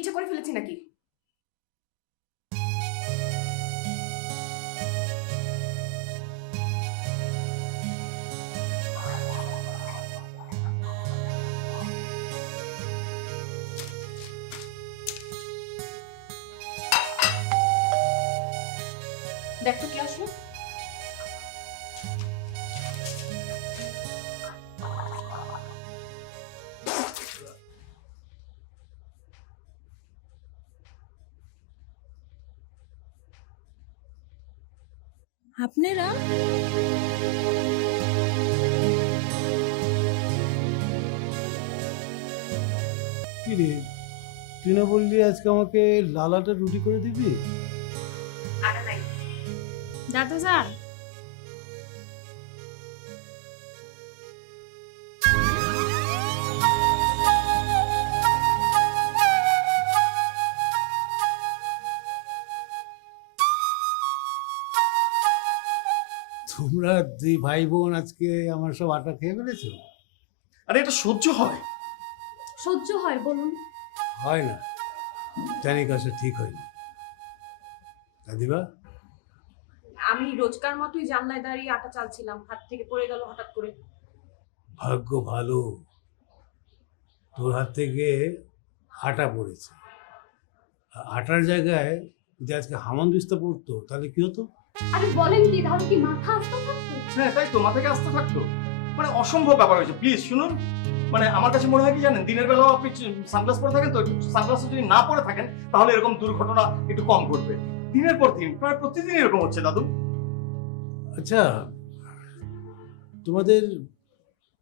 ইচ্ছে করে ফেলেছি নাকি? দেখো কি আসলো। আপনারা কি রে, তুই না বললি আজকে আমাকে লালাটা রুটি করে দিবি? আটা নাই। দাদা যান, তোমরা দুই ভাই বোন আজকে আমার সব আটা খেয়ে ফেলেছো? আরে এটা সহ্য হয়? সহ্য হয় বলুন? হয় না, জানি কাছে ঠিক হয়নি। দাদিবা, আমি রোজকার মতোই জানলায় দাঁড়িয়ে আটা চালছিলাম, হাত থেকে পড়ে গেল হঠাৎ করে। ভাগ্য ভালো, তোর হাত থেকে আটা পড়েছে। আটার জায়গায় যদি আজকে হামানদিস্তা পড়তো তাহলে কি হতো? আরে বলেন কি, তাহলে কি মাথা আসতে থাকতো? হ্যাঁ তাই তো, মাথাকে আসতে থাকতো। মানে অসম্ভব ব্যাপার হয়েছে। প্লিজ শুনুন, মানে আমার কাছে মনে হয় কি জানেন, দিনের বেলাও আপনি সানগ্লাস পরে থাকেন, তো সানগ্লাস যদি না পরে থাকেন তাহলে এরকম দুর্ঘটনা একটু কম ঘটবে। দিনের পর দিন প্রায় প্রতিদিন এরকম হচ্ছে দাদু। আচ্ছা, তোমাদের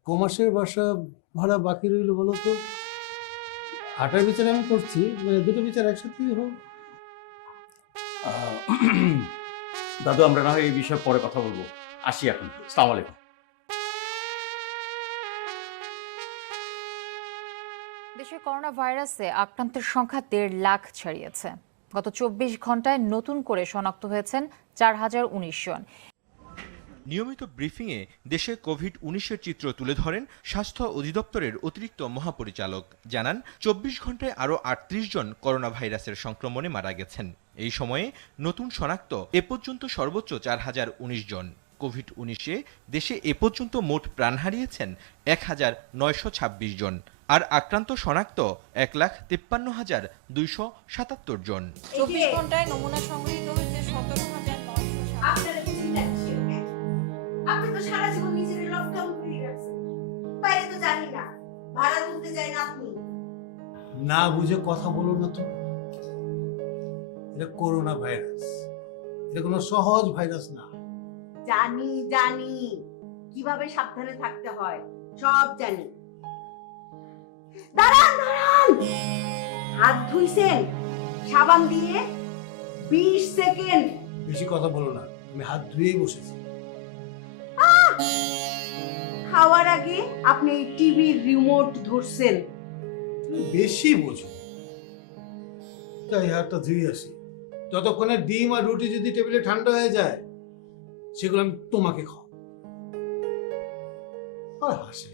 কমাসের বাসা ভাড়া বাকি রইল বলো তো? আটার বিচার আমি করছি, মানে দুটো বিচার একসাথেই হোক। দাদু আমরা না হয় এই বিষয়ে পরে কথা বলবো, আসি এখন। আসসালামু আলাইকুম। দেশে করোনা ভাইরাসে আক্রান্তের সংখ্যা 1.5 লাখ ছাড়িয়েছে। গত 24 ঘন্টায় নতুন করে শনাক্ত হয়েছেন 4019 জন। নিয়মিত ব্রিফিংয়ে দেশে কোভিড-19-এর চিত্র তুলে ধরেন স্বাস্থ্য অধিদপ্তরের অতিরিক্ত মহাপরিচালক। জানান 24 ঘন্টায় আরও 38 জন করোনা ভাইরাসের সংক্রমণে মারা গেছেন। এই সময়ে নতুন শনাক্ত এ পর্যন্ত সর্বোচ্চ 4019 জন। কোভিড-19-এ দেশে এ পর্যন্ত মোট প্রাণ হারিয়েছেন 1926 জন, আর আক্রান্ত শনাক্ত 1,53,277 জন। 24 ঘন্টায় নমুনা সংগৃহীত হয়েছে 17,900। আপনি তো সারা জীবন নিজের লকডাউন করে রাখছেন, বাইরে তো জানি না, ভাড়া তুলতে যাই না আপনি। না বুঝে কথা বলো না তো। এটা করোনা ভাইরাস, এটা কোনো সহজ ভাইরাস না। জানি জানি কিভাবে সাবধানে থাকতে হয়, সব জানি। দাঁড়ান দাঁড়ান, হাত ধুইছেন সাবান দিয়ে? 20 সেকেন্ড। বেশি কথা বলো না, আমি হাত ধুয়েই বসেছি। খাওয়ার আগে আপনি টিভির রিমোট ধরছেন। বেশি বোঝো। তাই হাতটা ধুয়ে আসি, যতক্ষণে ডিম আর রুটি যদি টেবিলে ঠান্ডা হয়ে যায় সেগুলো আমি তোমাকে খাওয়াবো। আর হাসে।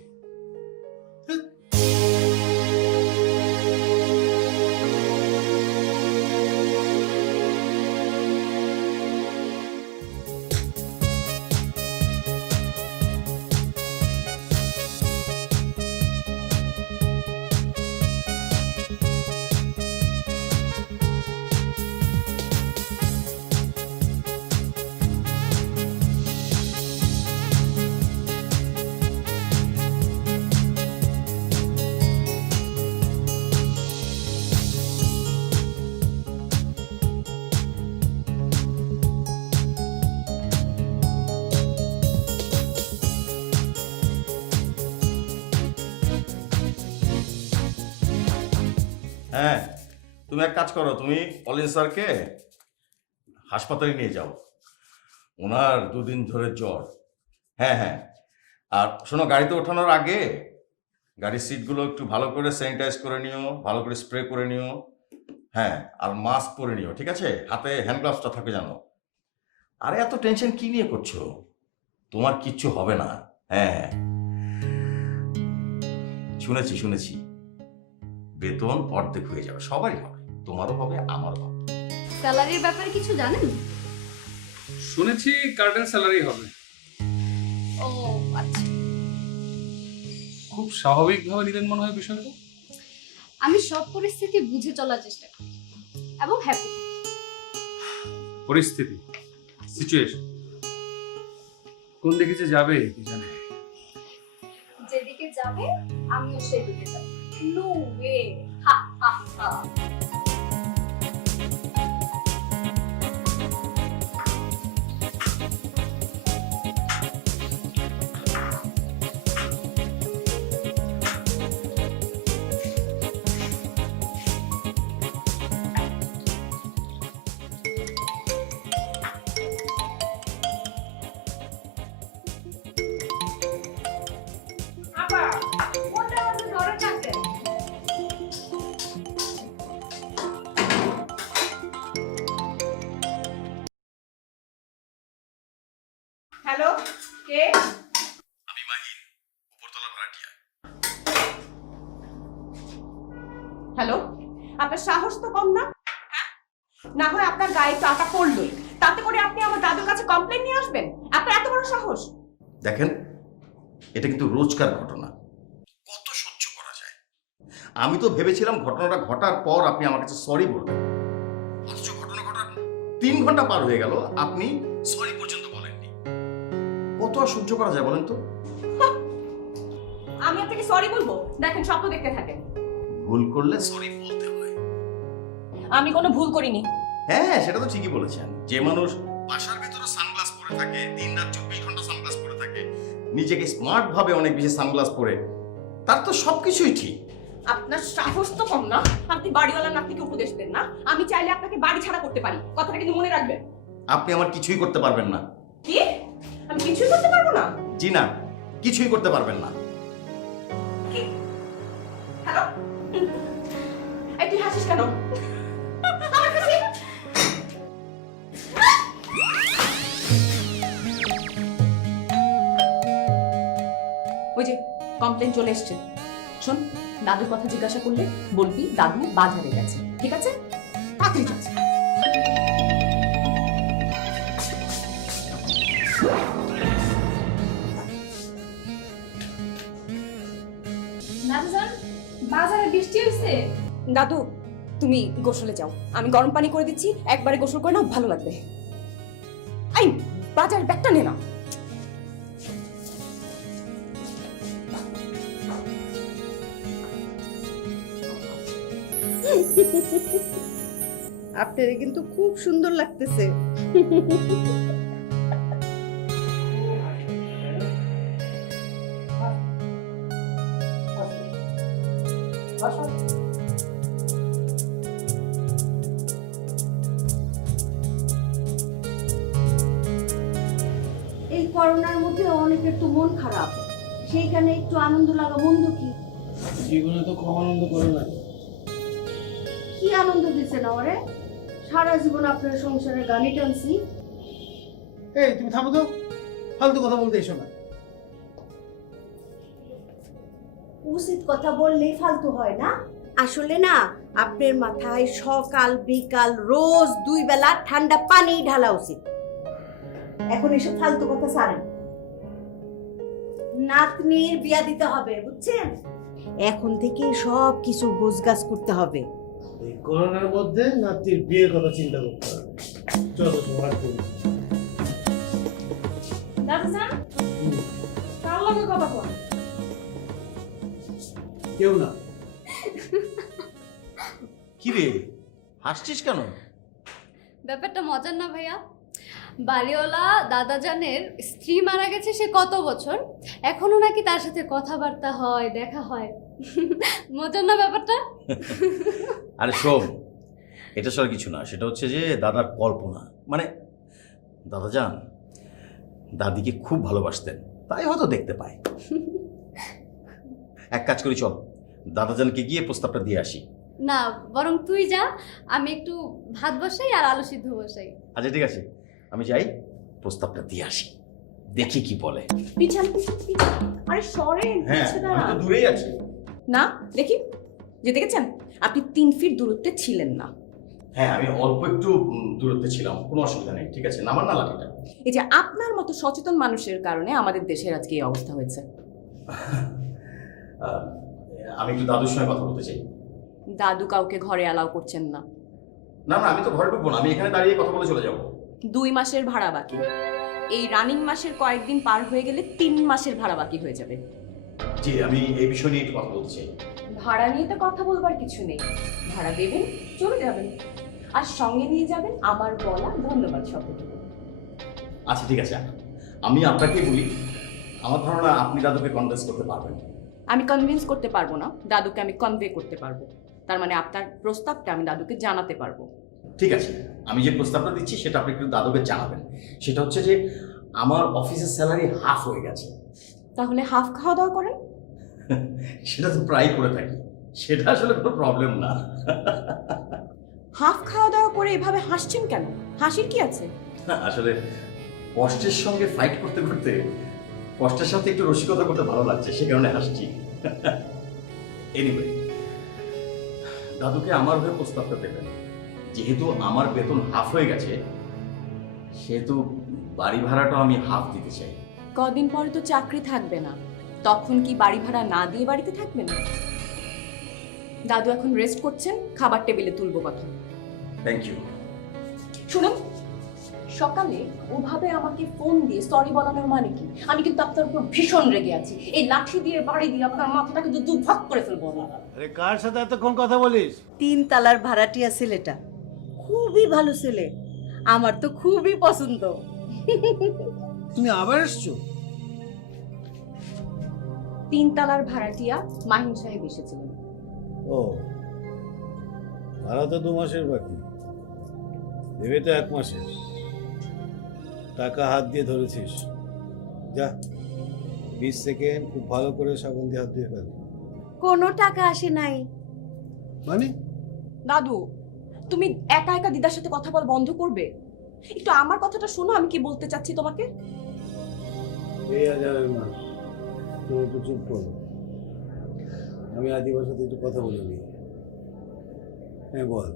হ্যাঁ, তুমি এক কাজ করো, তুমি অলিন স্যারকে হাসপাতালে নিয়ে যাও। ওনার 2 দিন ধরে জ্বর। হ্যাঁ হ্যাঁ, আর শোনো, গাড়িতে ওঠানোর আগে গাড়ির সিটগুলো একটু ভালো করে স্যানিটাইজ করে নিও, ভালো করে স্প্রে করে নিও। হ্যাঁ, আর মাস্ক পরে নিও, ঠিক আছে? হাতে হ্যান্ড গ্লাভসটা থাকে জানো। আরে এত টেনশন কি নিয়ে করছো? তোমার কিচ্ছু হবে না। হ্যাঁ, শুনেছি বেতন অর্ধেক হয়ে যাবে, সবারই হবে। তোমারও হবে আমারও হবে। স্যালারির ব্যাপারে কিছু জানেন? শুনেছি কার্ডেন স্যালারি হবে। ও আচ্ছা। খুব স্বাভাবিকভাবে নিলেন মনে হয় বিষয়টা। আমি সব পরিস্থিতি বুঝে চলার চেষ্টা করি এবং হ্যাপি। পরিস্থিতি, সিচুয়েশন কোন দিকে যে যাবে কি জানে। যেদিকে যাবে আমিও সেদিকে যাব। No way. হা হা হা। আপা, কোনটা আমাদের ঘরে থাকে? হ্যালো, কে? আমি মাহিন, উপরতলা ভাড়াটিয়া। হ্যালো, আপনার সাহস তো কম না? হ্যাঁ? না হয় আপনার গায়ে তো আটা পড়লই, তাতে করে আপনি আমার দাদুর কাছে কমপ্লেন নিয়ে আসবেন? আপনার এত বড় সাহস? দেখেন, এটা কিন্তু রোজকার ঘটনা, কত সহ্য করা যায়। আমি তো ভেবেছিলাম ঘটনাটা ঘটার পর আপনি আমার কাছে সরি বলবেন, অথচ ঘটনা ঘটার 3 ঘন্টা পার হয়ে গেল, আপনি সরি পর্যন্ত বলেননি। কত আর সহ্য করা যায় বলেন তো? আমি আপনাকে সরি বলবো? দেখেন, স্বপ্ন দেখতে থাকেন। ভুল করলে সরি বলতে হয়। আমি কোনো ভুল করিনি। হ্যাঁ, সেটা তো ঠিকই বলেছেন। যে মানুষ বাসার ভিতরে সানগ্লাস পরে থাকে, দিনরাত 24 ঘন্টা সানগ্লাস পরে থাকে, নিজেকে স্মার্ট ভাবে অনেক বেশি সানগ্লাস পরে, তার তো সবকিছুই ঠিক। আপনার সাহস তো কম না? আপনি বাড়িওয়ালার নাতিকে উপদেশ দেন না? আমি চাইলে আপনাকে বাড়ি ছাড়া করতে পারি, কথাটা কিন্তু মনে রাখবেন। আপনি আমার কিছুই করতে পারবেন না। কি? আমি কিছুই করতে পারবো না? জি না, কিছুই করতে পারবেন না। কি? হ্যালো, এই তুই হাসিস কেন? আমার কাছে ওই যে কমপ্লেন চলে এসছে। শোন, দাদুর কথা জিজ্ঞাসা করলে বলবি দাদু বাজারে গেছে, ঠিক আছে? তাড়াতাড়ি যাচ্ছে। দাদুজান, বাজারে বৃষ্টি হয়েছে। দাদু, তুমি গোসলে যাও, আমি গরম পানি করে দিচ্ছি, একবারে গোসল করে নাও, ভালো লাগবে। আই, বাজার ব্যাগটা নে না। আপনারে কিন্তু খুব সুন্দর লাগতেছে। এই করোনার মধ্যে অনেকের তো মন খারাপ, সেইখানে একটু আনন্দ লাগা মন্দ কি? জীবনে তো কম আনন্দ করে না। কি আনন্দ দিছে না ওরে? সারা জীবন আপনার সংসারে গানি টানছি। এই তুমি থামো তো, ফালতু কথা বলতে এসো না। উচিত কথা বললেই ফালতু হয় না? আসলে না, আপনার মাথায় সকাল বিকাল রোজ 2 বেলা ঠান্ডা পানি ঢালা উচিত। এখন এসব ফালতু কথা ছাড়েন। নাতনির বিয়া দিতে হবে, বুঝছেন? এখন থেকে সব কিছু গোছগাছ করতে হবে। এই করোনার মধ্যে নাতির বিয়ের কথা চিন্তা করতে হবে। চলো তোমার করি। দাদুজান, কার লগে কথা কন? কেউ না। কি রে, হাসছিস কেন? ব্যাপারটা মজার না ভাইয়া? বাড়িওয়ালা দাদাজানের স্ত্রী মারা গেছে সে কত বছর, এখনো নাকি তার সাথে কথাবার্তা হয়, দেখা হয়। মজার না ব্যাপারটা? আরে শোন, এটা সব কিছু না, সেটা হচ্ছে যে দাদার কল্পনা। মানে দাদাজান দাদিকে খুব ভালোবাসতেন, তাই হয়তো দেখতে পায়। এক কাজ করি, চল দাদাজানকে গিয়ে প্রস্তাবটা দিয়ে আসি। না, বরং তুই যা, আমি একটু ভাত বসাই আর আলু সিদ্ধ বসাই। আচ্ছা ঠিক আছে, আমি যাই, প্রস্তাবটা দিয়ে আসি, দেখি কি বলে। পিছান পিছান পিছান। আরে সরেন, হ্যাঁ, পিছে আমি দাঁড়ান। তো দূরেই আছি। না, দেখি যে দেখেছেন, আপনি 3 ফিট দূরত্বে ছিলেন না। হ্যাঁ, আমি অল্প একটু দূরত্বে ছিলাম, কোনো অসুবিধা নেই, ঠিক আছে, নামান না লাঠিটা। এই যে আপনার মতো সচেতন মানুষের কারণে আমাদের দেশের আজকে এই অবস্থা হয়েছে। আমি একটু দাদুর সঙ্গে কথা বলতে চাই। দাদু কাউকে ঘরে অ্যালাউ করছেন না। না না, আমি তো ঘরে ঢুকবো না, আমি এখানে দাঁড়িয়ে কথা বলে চলে যাবো। 2 মাসের ভাড়া বাকি। এই রানিং মাসের কয়েকদিন পার হয়ে গেলে 3 মাসের ভাড়া বাকি হয়ে যাবে। জি, আমি এই বিষয় নিয়ে একটু কথা বলতে চাই। ভাড়া নিয়ে তো কথা বলবার কিছু নেই, ভাড়া দেবেন, চলে যাবেন, আর সঙ্গে নিয়ে যাবেন আমার বলা ধন্যবাদ শব্দটুকু। আচ্ছা ঠিক আছে, আমি আপনাকেই বলি, আমার ধারণা আপনি দাদুকে কনভিন্স করতে পারবেন। আমি কনভিন্স করতে পারবো না, দাদুকে আমি কনভে করতে পারবো। তার মানে আপনার প্রস্তাবটা আমি দাদুকে জানাতে পারবো। ঠিক আছে, আমি যে প্রস্তাবটা দিচ্ছি সেটা আপনি একটু দাদুকে জানাবেন। সেটা হচ্ছে যে আমার অফিসের স্যালারি হাফ হয়ে গেছে। তাহলে হাফ খাওয়া দাওয়া করেন। সেটা তো প্রায় করে থাকি, সেটা আসলে কোনো প্রবলেম না। হাফ খাওয়া দাওয়া করে এভাবে হাসছেন কেন? হাসির কি আছে? আসলে কষ্টের সঙ্গে ফাইট করতে করতে কষ্টের সাথে একটু রসিকতা করতে ভালো লাগছে, সে কারণে হাসছি। এনিওয়ে, দাদুকে আমার হয়ে প্রস্তাবটা দেবেন। যেহেতু আমার বেতন হাফ হয়ে গেছে, সেহেতু বাড়ি ভাড়াটাও আমি হাফ দিতে চাই। কদিন পরে তো চাকরি থাকবে না, তখন কি বাড়ি ভাড়া না দিয়ে বাড়িতে থাকবেন? দাদু এখন রেস্ট করছেন, খাবার টেবিলে তুলবো কথা। Thank you. শুনুন, সকালে ওভাবে আমাকে ফোন দিয়ে সরি বলানোর মানে কি? আমি কিন্তু আপনার উপর ভীষণ রেগে আছি। এই লাঠি দিয়ে বাড়ি দিয়ে আপনার মাথাটাকে তো দুভাগ করে ফেলবো না। আরে কার সাথে এতক্ষণ কথা বলিস? 3 তলার ভাড়াটিয়া ছেলেটা খুবই ভালো ছেলে, আমার তো খুবই পছন্দ। তুমি আবার এসছো? 3 তলার ভাড়াটিয়া মাহিন সাহেব এসেছিলেন। ও, ভাড়া তো 2 মাসের বাকি, দেবে তো 1 মাসের। টাকা হাত দিয়ে ধরেছিস, যা 20 সেকেন্ড খুব ভালো করে সাবান দিয়ে হাত দিয়ে ফেল। কোনো টাকা আসে নাই। মানে দাদু, তুমি একা একা দিদার সাথে কথা বল বন্ধ করবে? একটু আমার কথাটা শোনো, আমি কি বলতে চাচ্ছি তোমাকে। এই হাজারের মা, তুমি একটু চুপ করো, আমি আদিবার সাথে একটু কথা বলে নিই। হ্যাঁ বল।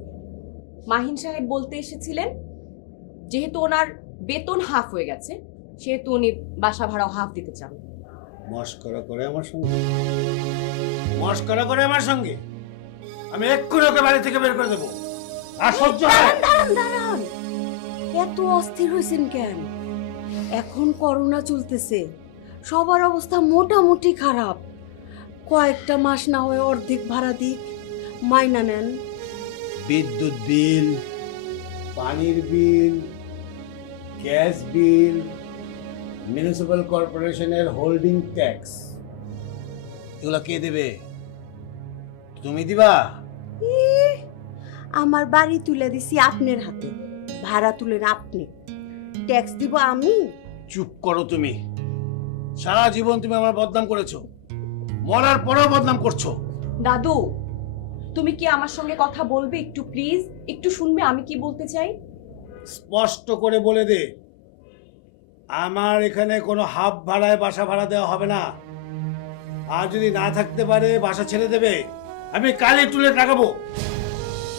মাহিন সাহেব বলতে এসেছিলেন যেহেতু ওনার বেতন হাফ হয়ে গেছে, সেহেতু উনি বাসা ভাড়াও হাফ দিতে চান। মস্করা করে আমার সঙ্গে, মস্করা করে আমার সঙ্গে। আমি এক্ষুনি ওকে বাড়ি থেকে বের করে দেবো। আর সহ্য হয় না। দাঁড়ান দাঁড়ান, এত অস্থির হয়েছেন কেন? এখন করোনা চলতেছে, সবার অবস্থা মোটামুটি খারাপ। কয়েকটা মাস না হয় অর্ধেক ভাড়া দিক, মাইনা নেন। বিদ্যুৎ বিল, পানির বিল, গ্যাস বিল, মিউনিসিপ্যাল কর্পোরেশনের হোল্ডিং ট্যাক্স, এগুলো কে দেবে? তুমি দিবা? ইহ, আমার বাড়ি তুলে দিছি আপনার হাতে, ভাড়া তুলেন আপনি, ট্যাক্স দিব আমি। চুপ করো তুমি। সারা জীবন তুমি আমার বদনাম করেছো, মরার পরেও বদনাম করছো। দাদু, তুমি কি আমার সঙ্গে কথা বলবে একটু প্লিজ? একটু শুনবে আমি কি বলতে চাই? স্পষ্ট করে বলে দে, আমার এখানে কোনো হাফ ভাড়ায় বাসা ভাড়া দেওয়া হবে না। আর যদি না থাকতে পারে বাসা ছেড়ে দেবে, আমি কালই তুলে লাগাবো।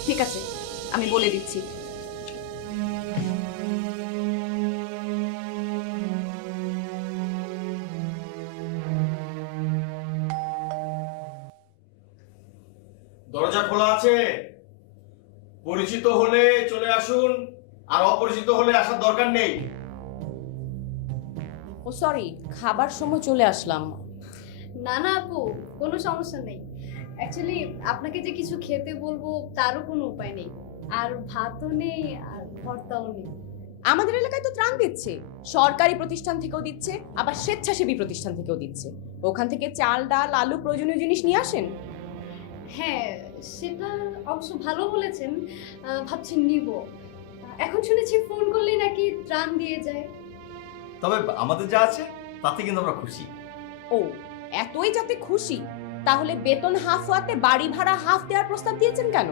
ঠিক আছে, আমি বলে দিচ্ছি। দরজা খোলা আছে, পরিচিত হলে চলে আসুন, আর অপরিচিত হলে আসার দরকার নেই। ও সরি, খাবার সময় চলে আসলাম। না না আপু, কোনো সমস্যা নেই। অ্যাকচুয়ালি আপনাকে যে কিছু খেতে বলবো তারও কোনো উপায় নেই, আর ভাতও নেই আর ভর্তাও নেই। আমাদের এলাকায় তো ত্রাণ দিচ্ছে, সরকারি প্রতিষ্ঠান থেকেও দিচ্ছে, আবার স্বেচ্ছাসেবী প্রতিষ্ঠান থেকেও দিচ্ছে। ওখান থেকে চাল, ডাল, আলু, প্রয়োজনীয় জিনিস নিয়ে আসেন। হ্যাঁ, সেটা অবশ্য ভালো বলেছেন, ভাবছি নিব। এখন শুনেছি ফোন করলেই নাকি ত্রাণ দিয়ে যায়। তবে আমাদের যা আছে তাতে কিন্তু আমরা খুশি। ও, এতই যাতে খুশি, তাহলে বেতন হাফ হওয়াতে বাড়ি ভাড়া হাফ দেওয়ার প্রস্তাব দিয়েছেন কেন?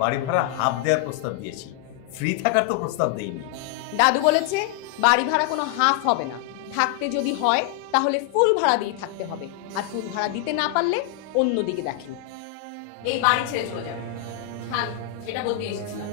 বাড়ি ভাড়া হাফ দেওয়ার প্রস্তাব দিয়েছি, ফ্রি থাকার তো প্রস্তাব দেইনি। দাদু বলেছে বাড়ি ভাড়া কোনো হাফ হবে না, থাকতে যদি হয় তাহলে ফুল ভাড়া দিয়ে থাকতে হবে, আর ফুল ভাড়া দিতে না পারলে অন্যদিকে দেখেন। এই বাড়ি ছেড়ে চলে যাবেন। হ্যাঁ, এটা বলতে এসেছিলাম।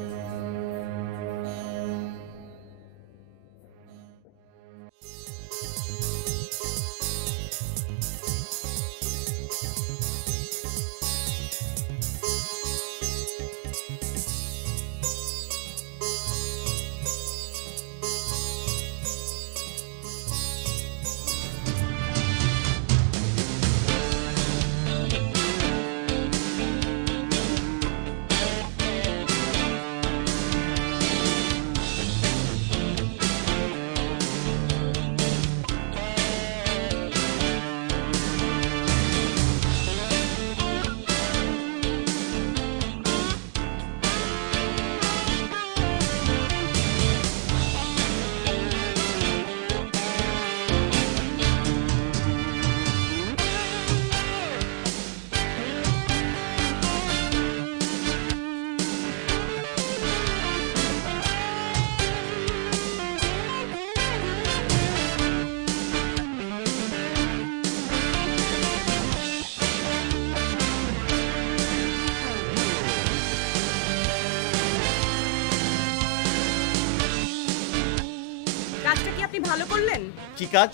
কাজটা কি আপনি ভালো করলেন? কি কাজ?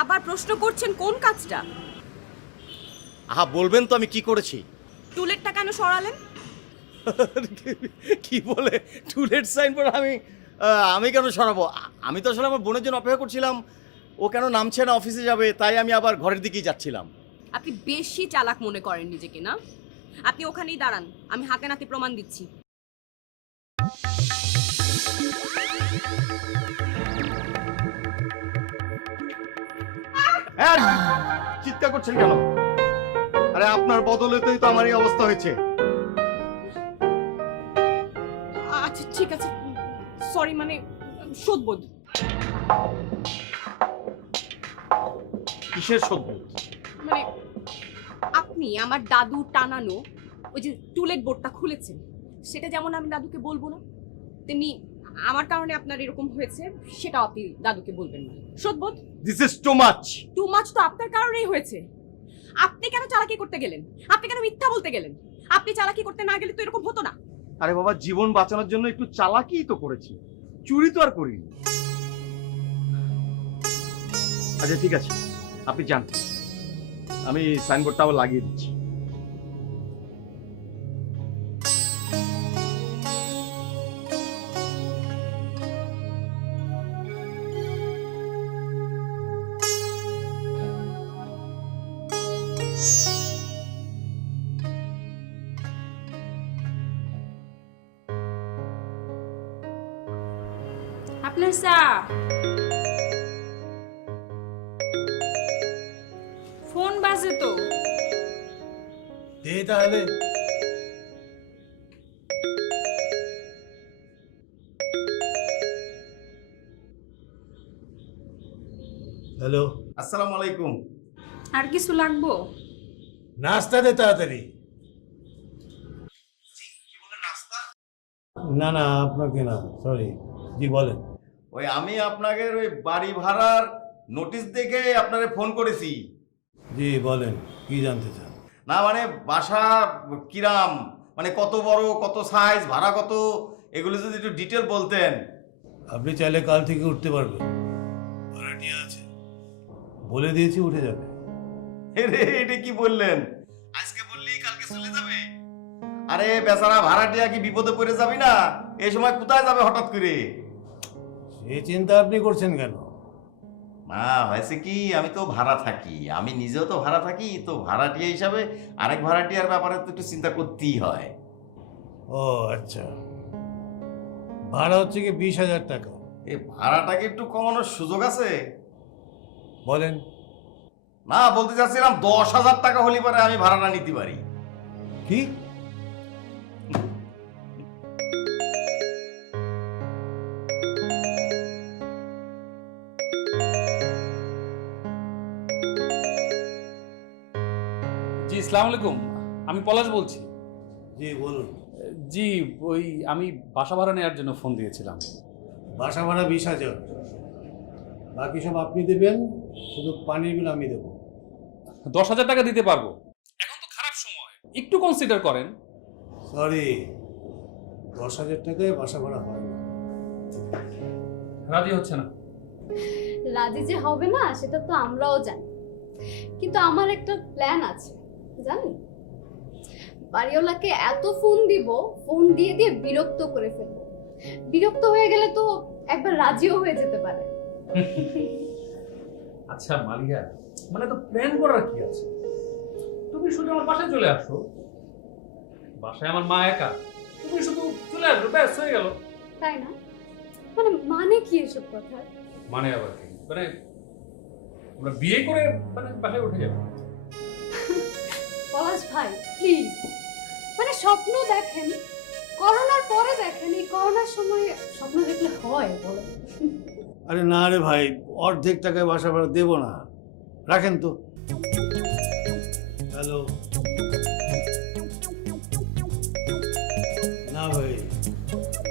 আবার প্রশ্ন করছেন কোন কাজটা? আহা, বলবেন তো আমি কি করেছি। টুলেটটা কেন সরালেন? কি বলে টুলেট সাইনবোর্ড আমি কেন সরাবো? আমি তো আসলে আমার বোনের জন্য অপেক্ষা করছিলাম, ও কেন নামছে না, অফিসে যাবে, তাই আমি আবার ঘরের দিকেই যাচ্ছিলাম। আপনি বেশি চালাক মনে করেন নিজেকে না? আপনি ওখানেই দাঁড়ান, আমি হাতে নাতে প্রমাণ দিচ্ছি। চিৎকার করছেন কেন? আরে আপনার বদলেতেই তো আমার এই অবস্থা হয়েছে। আচ্ছা ঠিক আছে, সরি, মানে শোধবোধ। কিসের সভ্য? মানে আপনি আমার দাদু টানানো ওই যে টুলেট বোর্ডটা খুলেছেন, সেটা যেমন আমি দাদুকে বলবো না, তেমনি আমার কারণে আপনার এরকম হয়েছে সেটাও আপনি দাদুকে বলবেন না। শোধবোধ। This is too much. Too much তো আপনার কারণেই হয়েছে। আপনি কেন চালাকি করতে গেলেন? আপনি কেন মিথ্যা বলতে গেলেন? আপনি চালাকি করতে না গেলে তো এরকম হতো না। আরে বাবা, জীবন বাঁচানোর জন্য একটু চালাকিই তো করেছি, চুরি তো আর করিনি। আচ্ছা ঠিক আছে, আপনি জানতেন, আমি সাইনবোর্ডটা আবার লাগিয়ে দিচ্ছি। আপনার চা। ফোন বাজে তো। দে তাহলে। হ্যালো, আসসালামু আলাইকুম। আর কিছু লাগবো? নাস্তা দে তাড়াতাড়ি। না না, আপনাকে না, সরি। জি বলেন। ওই আমি আপনাদের ওই বাড়ি ভাড়ার নোটিশ দেখে আপনারে ফোন করেছি। জি বলেন, কি জানতে চান? না মানে বাসা কিরাম, মানে কত বড়, কত সাইজ, ভাড়া কত, এগুলো যদি একটু ডিটেল বলতেন। আপনি চাইলে কাল থেকে উঠতে পারবেন, ভাড়াটিয়া আছে, বলে দিয়েছি উঠে যাবে। রে এটা কি বললেন? আজকে বললি কালকে চলে যাবে? আরে বেচারা ভাড়াটিয়া কি বিপদে পড়ে যাবি না? এই সময় কোথায় যাবে হঠাৎ করে? এই চিন্তা আপনি করছেন কেন? না হয়েছে কি, আমি তো ভাড়া থাকি, আমি নিজেও তো ভাড়া থাকি, তো ভাড়াটিয়া হিসাবে আরেক ভাড়াটিয়ার ব্যাপারে তো একটু চিন্তা করতেই হয়। ও আচ্ছা, ভাড়া হচ্ছে কি 20,000 টাকা। এই ভাড়াটাকে একটু কমানোর সুযোগ আছে? বলেন। না বলতে চাচ্ছিলাম 10,000 টাকা হলে পরে আমি ভাড়াটা নিতে পারি। কি? জি আসসালামু আলাইকুম, আমি পলাশ বলছি। জি বলুন। জি ওই আমি বাসা ভাড়া নেওয়ার জন্য ফোন দিয়েছিলাম। বাসা ভাড়া 20,000, বাকি সব আপনি দেবেন, শুধু পানির বিল আমি দেবো। 10,000 টাকা দিতে পারবো। এখন তো খারাপ সময়, একটু কনসিডার করেন। সরি, 10,000 টাকায় বাসা ভাড়া হয় না। রাজি হচ্ছে না। রাজি যে হবে না সেটা তো আমরাও জানি, কিন্তু আমার একটা প্ল্যান আছে জানি। বাড়িওয়ালাকে এত ফোন দিব, ফোন দিয়ে দিয়ে বিরক্ত করে ফেলবো। বিরক্ত হয়ে গেলে তো একবার রাজিও হয়ে যেতে পারে। আচ্ছা মালিয়া, মানে তো প্ল্যান করার কি আছে? তুমি শুধু আমার বাসায় চলে আসো, বাসায় আমার মা একা, তুমি শুধু চলে আসো, ব্যাস হয়ে গেল। তাই না? মানে কি এসব কথা? মানে আবার কি, মানে আমরা বিয়ে করে মানে বাসায় উঠে যাবো? পলাশ ভাই প্লিজ, মানে স্বপ্ন দেখেন, করোনার পরে দেখেন, এই করোনার সময় স্বপ্ন দেখলে হয় বলো? আরে না রে ভাই, অর্ধেক টাকায় বাসা ভাড়া দেবো না, রাখেন তো। হ্যালো, না ভাই,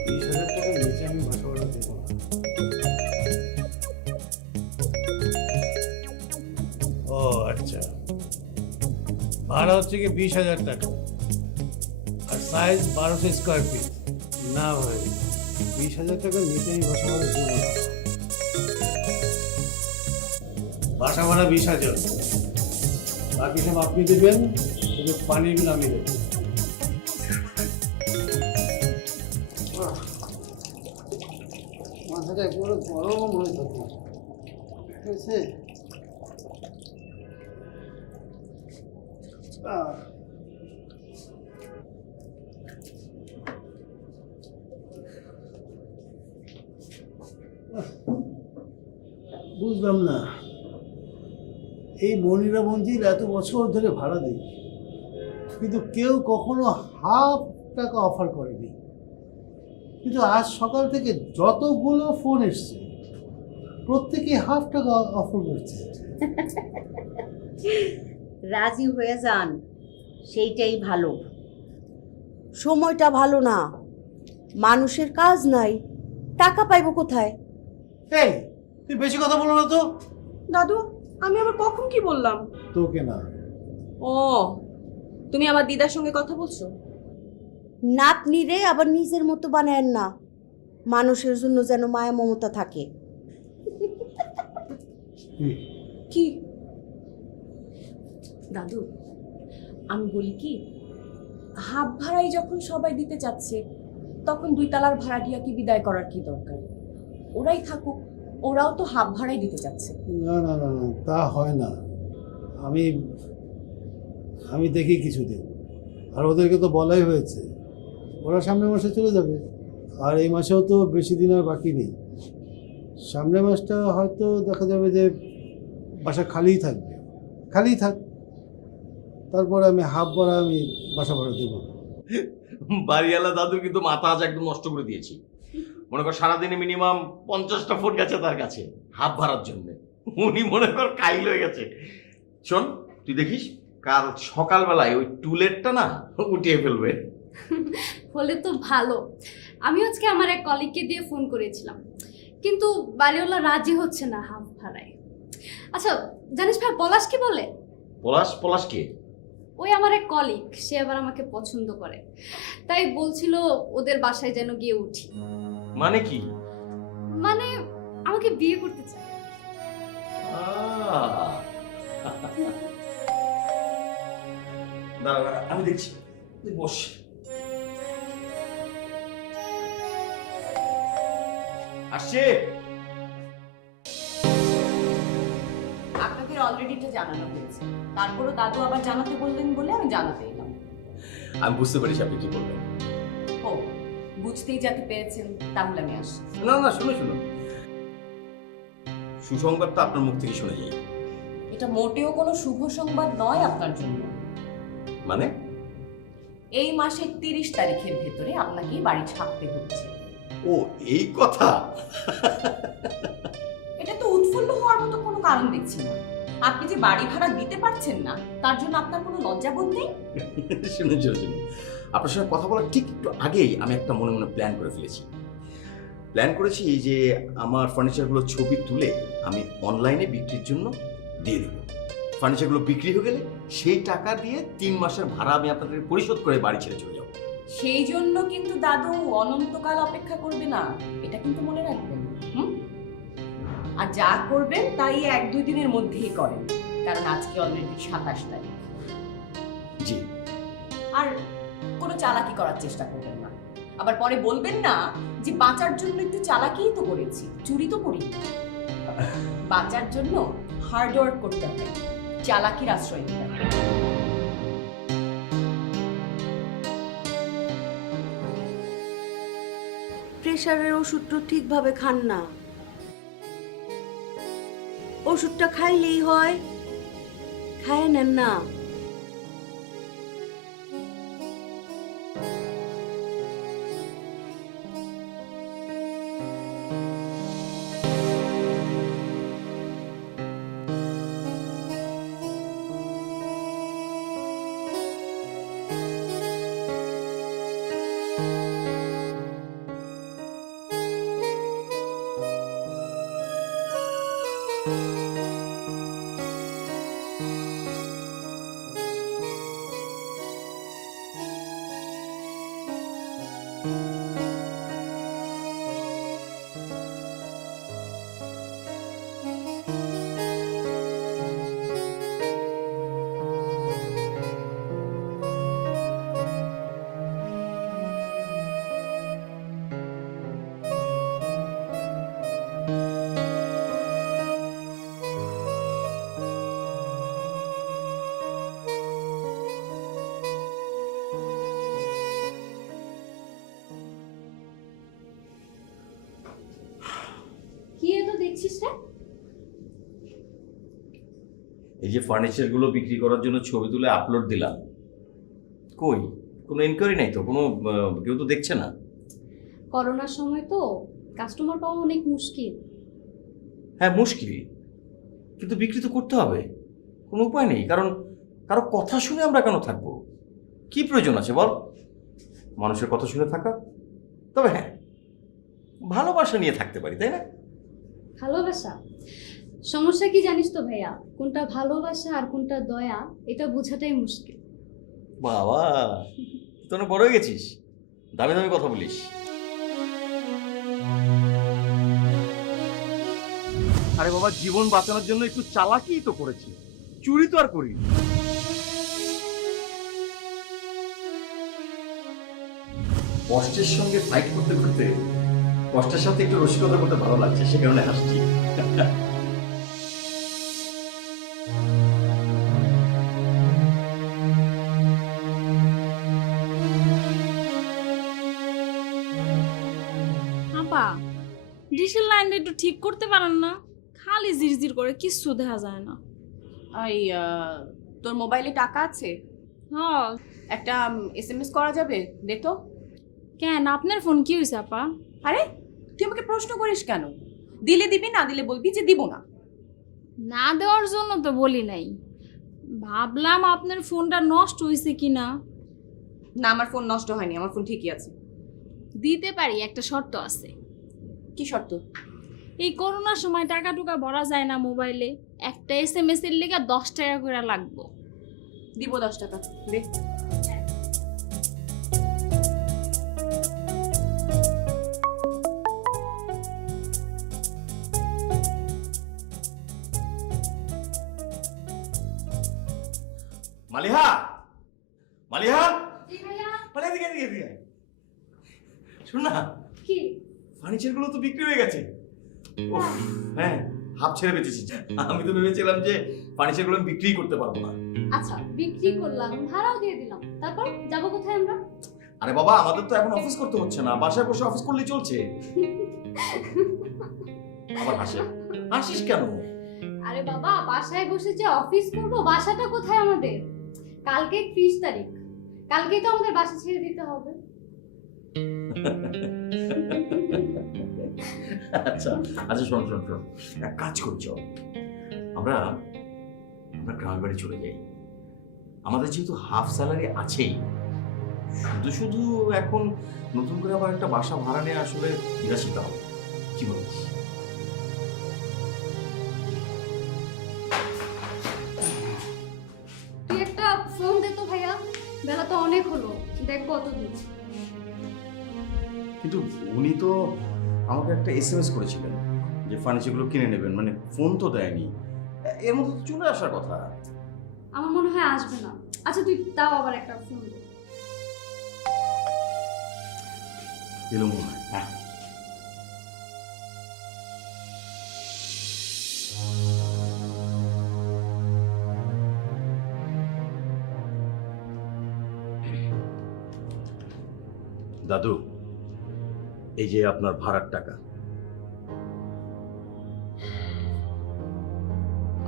20,000 টাকার নিচে আমি বাসা ভাড়া দেবো না। ও আচ্ছা, ভাড়া হচ্ছে কি 20,000 টাকা, আর সাইজ 1200 স্কোয়ার ফিট। না ভাই, 20,000 টাকার নিচে আমি বাসা ভাড়া দেবো না। বাসা ভাড়া 20,000, বাকি সব আপনি দেবেন, শুধু পানির বিল আমি দেবো। মাথাটা একেবারে গরম হয়ে থাকে, ঠিক আছে? বুঝলাম না, এই মনিরা মঞ্জিল এত বছর ধরে ভাড়া দেয়, কিন্তু কেউ কখনো হাফ টাকা অফার করেনি। কিন্তু আজ সকাল থেকে যতগুলো ফোন এসছে, প্রত্যেকে হাফ টাকা অফার করছে। রাজি হয়ে যান, সেইটাই ভালো। সময়টা ভালো না, মানুষের কাজ নাই, টাকা পাইবো কোথায়? এই, তুই বেশি কথা বলো না তো। দাদু, আমি আবার কখন কি বললাম? তোকে না। ও, তুমি আমার দিদার সঙ্গে কথা বলছো? নাতনি রে আবার নিজের মতো বানায়েন না, মানুষের জন্য যেন মায়া মমতা থাকে। কি দাদু, আমি বলি কি, হাফ ভাড়াই যখন সবাই দিতে চাচ্ছে, তখন 2 তালার ভাড়াটিয়া কি বিদায় করার কি দরকার? ওরাই থাকুক, ওরাও তো হাফ ভাড়াই দিতে চাচ্ছে। না না না না, তা হয় না। আমি আমি দেখি কিছুদিন, আর ওদেরকে তো বলাই হয়েছে, ওরা সামনের মাসে চলে যাবে। আর এই মাসেও তো বেশি দিন আর বাকি নেই। সামনের মাসটা হয়তো দেখা যাবে যে বাসা খালিই থাকবে, খালিই থাক, তারপরে আমি হাফ ভাড়া আমি বাসা ভাড়া দেবো। বাড়িওয়ালা দাদু কিন্তু মাথা আজ একদম নষ্ট করে দিয়েছি। মনে কর সারাদিনে মিনিমাম 50টা ফোন গেছে তার কাছে হাফ ভাড়ার জন্য। উনি মনে কর কাইল হয়ে গেছে। শোন, তুই দেখিস কাল সকালবেলায় ওই টুলেটটা না উঠিয়ে ফেলবে। হলে তো ভালো। আমি আজকে আমার এক কলিগকে দিয়ে ফোন করেছিলাম, কিন্তু বাড়িওয়ালা রাজি হচ্ছে না হাফ ভাড়ায়। আচ্ছা জানিস ভাই, পলাশ কি বলে? পলাশ কে? ওই আমার এক কলিগ, সে আবার আমাকে পছন্দ করে, তাই বলছিল ওদের বাসায় যেন গিয়ে উঠি। মানে কি? মানে আমাকে বিয়ে করতে চায়। দাঁড়া দাঁড়া, আমি দেখছি, তুই বস। আসছে। আপনাদের অলরেডি এটা জানানো হয়েছে, তারপরও দাদু আবার জানাতে বললেন বলে আমি জানাতে এলাম। আমি বুঝতে পেরেছি আপনি কি বলবেন। ও, বুঝতেই যাতে পেরেছেন, তাহলে আমি আসি। না না, শুনো শুনো, সুসংবাদটা আপনার মুখ থেকে শুনে যাই। এটা মোটেও কোনো শুভ সংবাদ নয় আপনার জন্য। মানে? এই মাসের 30 তারিখের ভেতরে আপনাকে বাড়ি ছাড়তে হচ্ছে। ও, এই কথা? এটা তো উৎফুল্ল হওয়ার মতো কোনো কারণ দেখছি না। আপনি যে বাড়ি ভাড়া দিতে পারছেন না, তার জন্য আপনার কোনো লজ্জাবোধ নেই? শুনুন শুনুন, আপনার সঙ্গে কথা বলার ঠিক একটু আগেই আমি একটা মনে মনে প্ল্যান করে ফেলেছি। প্ল্যান করেছি যে আমার ফার্নিচারগুলোর ছবি তুলে আমি অনলাইনে বিক্রির জন্য দিয়ে দেবো। ফার্নিচারগুলো বিক্রি হয়ে গেলে সেই টাকা দিয়ে 3 মাসের ভাড়া আমি আপনাদের পরিশোধ করে বাড়ি ছেড়ে চলে যাবো। সেই জন্য কিন্তু দাদু অনন্তকাল অপেক্ষা করবে না, এটা কিন্তু মনে রাখবেন। আর যা করবেন তাই 1-2 দিনের মধ্যেই করেন, কারণ আজকে অলরেডি 27 তারিখ। জি। আর কোনো চালাকি করার চেষ্টা করবেন না, আবার পরে বলবেন না যে বাঁচার জন্য একটু চালাকিই তো করেছি, চুরি তো করি। বাঁচার জন্য হার্ড ওয়ার্ক করতে হবে, চালাকির আশ্রয় নিতে হবে। প্রেশারের ওষুধটা ঠিকভাবে খান না, ওষুধটা খাইলেই হয়, খায় নেন না। কি এত দেখছিস রে? এই যে ফার্নিচারগুলো বিক্রি করার জন্য ছবি তুলে আপলোড দিলাম, কই কোনো ইনকোয়ারি নাই তো, কোনো কেউ তো দেখছে না। করোনার সময় তো কাস্টমার পাওয়া অনেক মুশকিল। হ্যাঁ মুশকিল, কিন্তু বিক্রি তো করতে হবে, কোনো উপায় নেই। কারণ কারো কথা শুনে আমরা কেন থাকবো? কি প্রয়োজন আছে বল মানুষের কথা শুনে থাকা? তবে হ্যাঁ, ভালোবাসা নিয়ে থাকতে পারি, তাই না? ভালোবাসা সমস্যা কি জানিস তো ভাইয়া, কোনটা ভালোবাসা আর কোনটা দয়া এটা বোঝাটাই মুশকিল। বাবা তুই তো বড় হয়ে গেছিস, দামি দামি কথা বলিস। আরে বাবা, জীবন বাঁচানোর জন্য একটু চালাকি তো করেছি, চুরি তো আর করি। কষ্টের সঙ্গে ফাইট করতে করতে কষ্টের সাথে একটু রসিকতা করতে ভালো লাগছে, সে কারণে হাসছি। আপা, ডিশের লাইনটা একটু ঠিক করতে পারেন না? খালি জিরজির করে, কিচ্ছু দেখা যায় না। এই তোর মোবাইলে টাকা আছে? হ্যাঁ। একটা SMS করা যাবে? দে তো। কেন, আপনার ফোন কি হয়েছে আপা? আরে তুই আমাকে প্রশ্ন করিস কেন? দিলে দিবি, না দিলে বলবি যে দিব না। না দেওয়ার জন্য তো বলি নাই, ভাবলাম আপনার ফোনটা নষ্ট হয়েছে কিনা। না, আমার ফোন নষ্ট হয়নি, আমার ফোন ঠিকই আছে। দিতে পারি, একটা শর্ত আছে। কি শর্ত? এই করোনার সময় টাকা টুকা ভরা যায় না মোবাইলে, একটা SMS এর লেগে 10 টাকা করে লাগবে। দিব 10 টাকা, দে। মালিহা, মালিহা, জি ভাইয়া। মানে এদিকে এদিকে এদিকে শোন না, কি? ফার্নিচারগুলো তো বিক্রি হয়ে গেছে। উফ, হ্যাঁ হাফ ছেড়ে বেঁচেছি। আমি তো ভেবেছিলাম যে ফার্নিচারগুলো আমি বিক্রি করতে পারবো না। আচ্ছা বিক্রি করলাম, ভাড়াও দিয়ে দিলাম, তারপর যাবো কোথায় আমরা? আরে বাবা, আমাদের তো এখন অফিস করতে হচ্ছে না, বাসায় বসে অফিস করলেই চলছে। আবার হাসিস কেন? আরে বাবা, বাসায় বসে যে অফিস করবো, বাসাটা কোথায় আমাদের? কালকে 30 তারিখ, কালকেই তো আমাদের বাসা ছেড়ে দিতে হবে। আচ্ছা আচ্ছা, শোন শোন শোন, এক কাজ করছ, আমরা গ্রামের বাড়ি চলে যাই। আমাদের যেহেতু হাফ স্যালারি আছেই, শুধু শুধু এখন নতুন করে আবার একটা বাসা ভাড়া নিয়ে আসলে বিলাসিতা হবে। কি বলিস? একটা ফোন দে তো ভাইয়া, বেলা তো অনেক হলো, দেখ কত দূর। কিন্তু উনি তো আমাকে একটা এসএমএস করেছিলেন যে ফার্নিচারগুলো কিনে নেবেন, মানে ফোন তো দেয়নি। এর মধ্যে তো চলে আসার কথা। আমার মনে হয় আসবে না। আচ্ছা তুই তাও আবার একটা ফোন দে। এলো মনে হয়। হ্যাঁ, দাদু, এই যে আপনার ভাড়ার টাকা।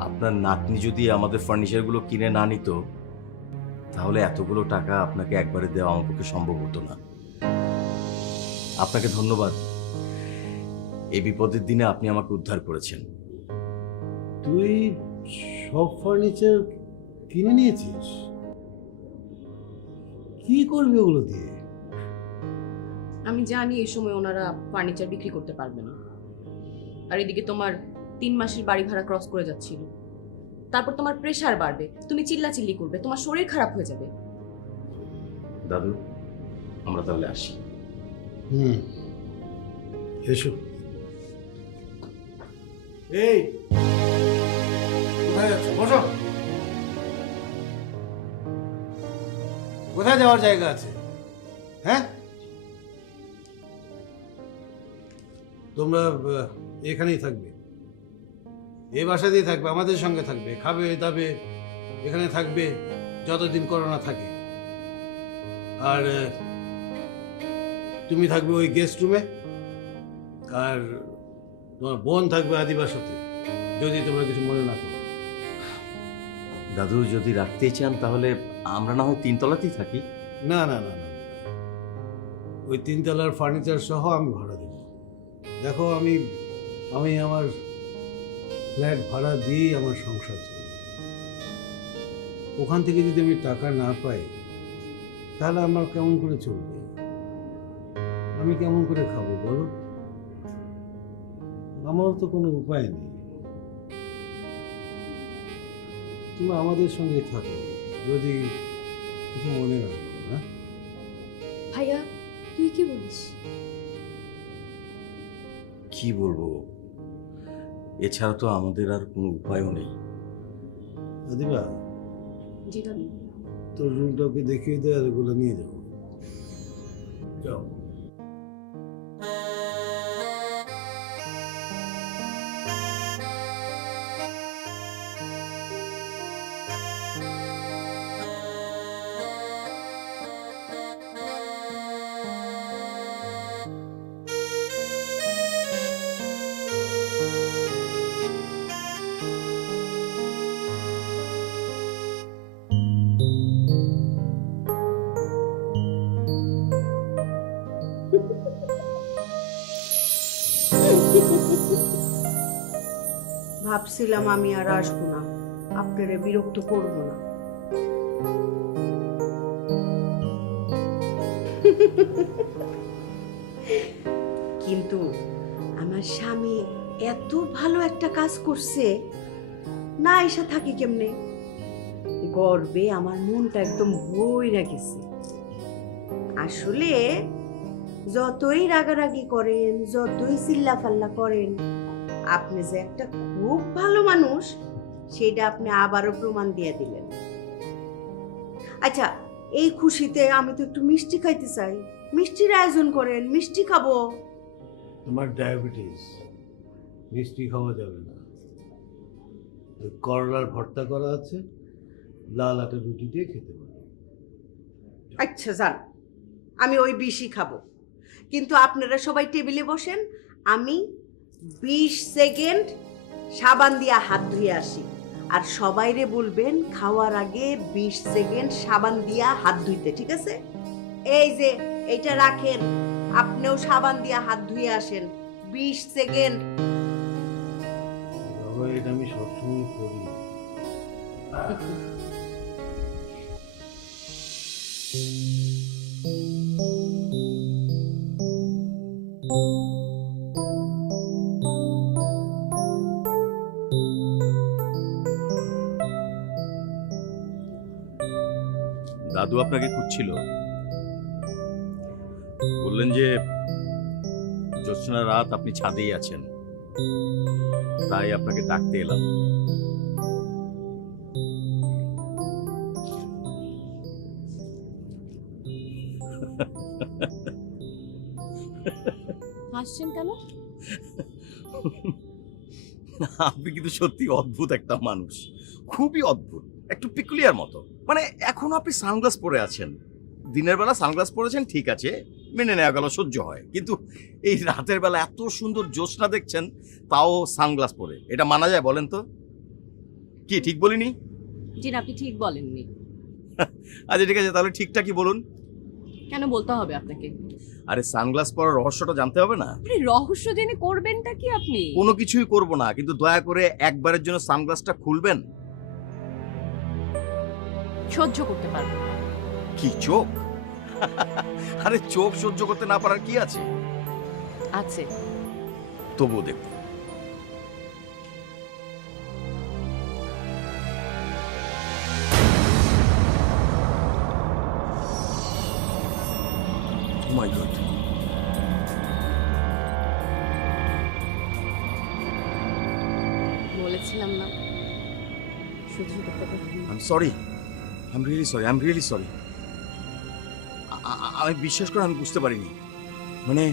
আপনার নাতনি যদি আমাদের ফার্নিচারগুলো কিনে না নিত, তাহলে এতগুলো টাকা আপনাকে একবারে দেওয়া আমার পক্ষে সম্ভব হতো না। আপনাকে ধন্যবাদ। এই বিপদের দিনে আপনি আমাকে উদ্ধার করেছেন। তুই সব ফার্নিচার কিনে নিয়েছিস? কি করবি ওগুলো দিয়ে? আমি জানি এই সময় ওনারা ফার্নিচার বিক্রি করতে পারবে না, আর এদিকে তোমার 3 মাসের বাড়ি ভাড়া ক্রস করে যাচ্ছিল। তারপর তোমার প্রেসার বাড়বে, তুমি চিল্লাচিল্লি করবে, তোমার শরীর খারাপ হয়ে যাবে। দাদু, আমরা তাহলে আসি। এসো। এই কোথায় যাচ্ছ? বসো। কোথায় যাওয়ার জায়গা আছে? হ্যাঁ, তোমরা এখানেই থাকবে, এই বাসাতেই থাকবে, আমাদের সঙ্গে থাকবে, খাবে দাবে, এখানে থাকবে যতদিন করোনা থাকে। আর তুমি থাকবে ওই গেস্ট রুমে, আর তোমার বোন থাকবে আদিবাসাতে, যদি তোমরা কিছু মনে না করো। দাদু, যদি রাখতে চান তাহলে আমরা না হয় 3 তলাতেই থাকি। না না না না, ওই 3 তলার ফার্নিচার সহ আমি ভাড়া দেব। দেখো, আমি আমার ফ্ল্যাট ভাড়া দিয়েই আমার সংসার চলে। ওখান থেকে যদি আমি টাকা না পাই, তাহলে আমার কেমন করে চলবে? আমি কেমন করে খাবো বলো? আমার তো কোনো উপায় নেই। তুমি আমাদের সঙ্গে থাকো, যদি কিছু মনে না করো। না ভাইয়া তুই কি বলিস? কি বলবো, এছাড়া তো আমাদের আর কোনো উপায়ও নেই। আদিবা, জি দাদু। তোর রুমটাকে দেখিয়ে দে, আর এগুলো নিয়ে যাবো। যাও। ভাবছিলাম আমি আর আসবো না, আপনারে বিরক্ত করবো না। কিন্তু আমার স্বামী এত ভালো একটা কাজ করছে, না এসে থাকি কেমনে? গর্বে আমার মনটা একদম ভইরা গেছে। আসলে যতই রাগারাগি করেন, যতই চিল্লাফাল্লা করেন, আপনি যে একটা খুব ভালো মানুষ সেটা আপনি আবারও প্রমাণ দিয়ে দিলেন। আচ্ছা, এই খুশিতে আমি তো একটু মিষ্টি খাইতে চাই, মিষ্টির আয়োজন করেন, মিষ্টি খাবো। তোমার ডায়াবেটিস, মিষ্টি খাওয়া যাবে না। ওই করলার ভর্তা করা আছে, লাল আটা রুটি দিয়ে খেতে পারো। আচ্ছা যান, আমি ওই 20ই খাবো, কিন্তু আপনারা সবাই টেবিলে বসেন, আমি 20 সেকেন্ড সাবান দিয়ে হাত ধুয়ে আসি। আর সবাইরে বলবেন খাওয়ার আগে 20 সেকেন্ড সাবান দিয়া হাত ধুইতে, ঠিক আছে? এই যে এইটা রাখেন, আপনিও সাবান দিয়া হাত ধুয়ে আসেন। 20 সেকেন্ড। বাবা, এটা আমি সবসময় করি। দাদু আপনাকে খুঁজছিল, বললেন যে জ্যোৎস্না রাত আপনি ছাদেই আছেন, তাই আপনাকে ডাকতে এলাম। হাসছেন কেন? আপনি কিন্তু সত্যি অদ্ভুত একটা মানুষ, খুবই অদ্ভুত, একটু পিকুলিয়ার মতো। মানে এখনো আপনি সানগ্লাস পরে আছেন, দিনের বেলা সানগ্লাস পরেছেন ঠিক আছে, মেনে নেওয়া গেল, সহ্য হয়, কিন্তু এই রাতের বেলা এত সুন্দর জ্যোৎস্না দেখছেন তাও সানগ্লাস পরে, এটা মানা যায় বলেন তো? কি ঠিক বলিনি? জি না, আপনি ঠিক বলেননি। আচ্ছা ঠিক আছে, তাহলে ঠিকটা কি বলুন। কেন বলতে হবে আপনাকে? আরে সানগ্লাস পরার রহস্যটা জানতে হবে না? আরে রহস্য জেনে করবেনটা কি আপনি? কোনো কিছুই করব না, কিন্তু দয়া করে একবারের জন্য সানগ্লাসটা খুলবেন। সহ্য করতে পারবো না। কি চোখ? আরে চোখ সহ্য করতে না পারার কি আছে? আছে। তবুও দেখব। Oh my God. বলেছিলাম না সহ্য করতে পারবো না। I'm sorry. I'm really sorry. I'm really sorry. আমি বিশ্বাস করে আমি বুঝতে পারিনি। মানে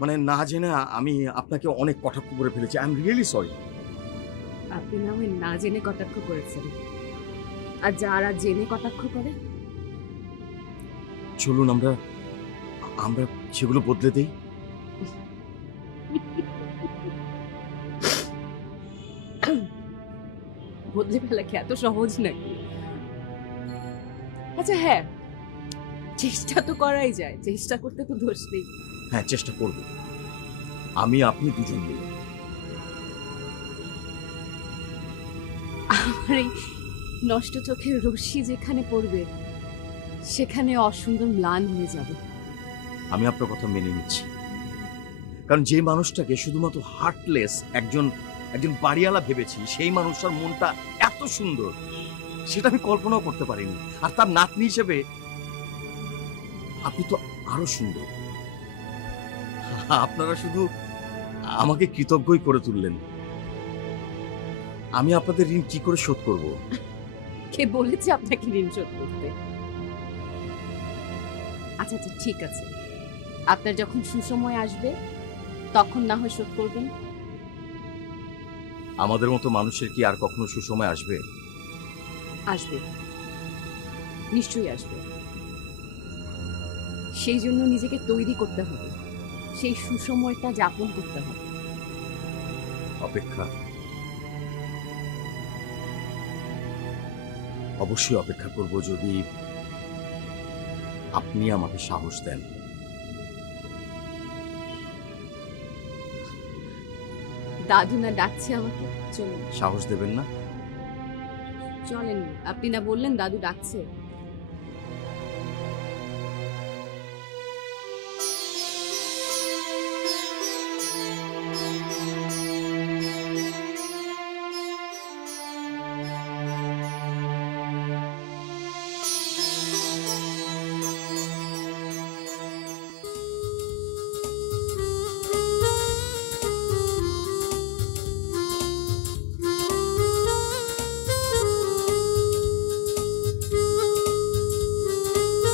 মানে না জেনে আমি আপনাকে অনেক কটাক্ষ করে ফেলেছি। I am really sorry. আপনি না হয় না জেনে কটাক্ষ করেছেন, আর যারা জেনে কটাক্ষ করে চলুন আমরা সেগুলো বদলে দেই। বদলে ফেলা কি এত সহজ নাকি? আচ্ছা হ্যাঁ, চেষ্টা তো করাই যায়, চেষ্টা করতে তো দোষ নেই। হ্যাঁ, চেষ্টা করব। আমি আপনি দুজন মিলে। আমার এই নষ্ট চোখের রশ্মি যেখানে পড়বে সেখানে অসুন্দর ম্লান হয়ে যাবে। আমি আপনার কথা মেনে নিচ্ছি, কারণ যে মানুষটাকে শুধুমাত্র হার্টলেস একজন বাড়িওয়ালা ভেবেছি, সেই মানুষটার মনটা এত সুন্দর সেটা আমি কল্পনাও করতে পারিনি। আর তার নাতনি হিসেবে আপনি তো আরো সুন্দর। আপনারা শুধু আমাকে কৃতজ্ঞই করে তুললেন। আমি আপনাদের ঋণ কি করে শোধ করব? কে বলেছে আপনাকে ঋণ শোধ করতে? আচ্ছা আচ্ছা ঠিক আছে, আপনার যখন সুসময় আসবে তখন না হয় শোধ করবেন। আমাদের মতো মানুষের কি আর কখনো সুসময় আসবে? আসবে, নিশ্চয়ই আসবে। সেই জন্য নিজেকে তৈরি করতে হবে, সেই সুসময়টা যাপন করতে হবে। অপেক্ষা, অবশ্যই অপেক্ষা করব, যদি আপনি আমাকে সাহস দেন। দাদু না ডাকছে আমাকে, চলুন। সাহস দেবেন না? চলেন, আপনি না বললেন দাদু ডাকছে।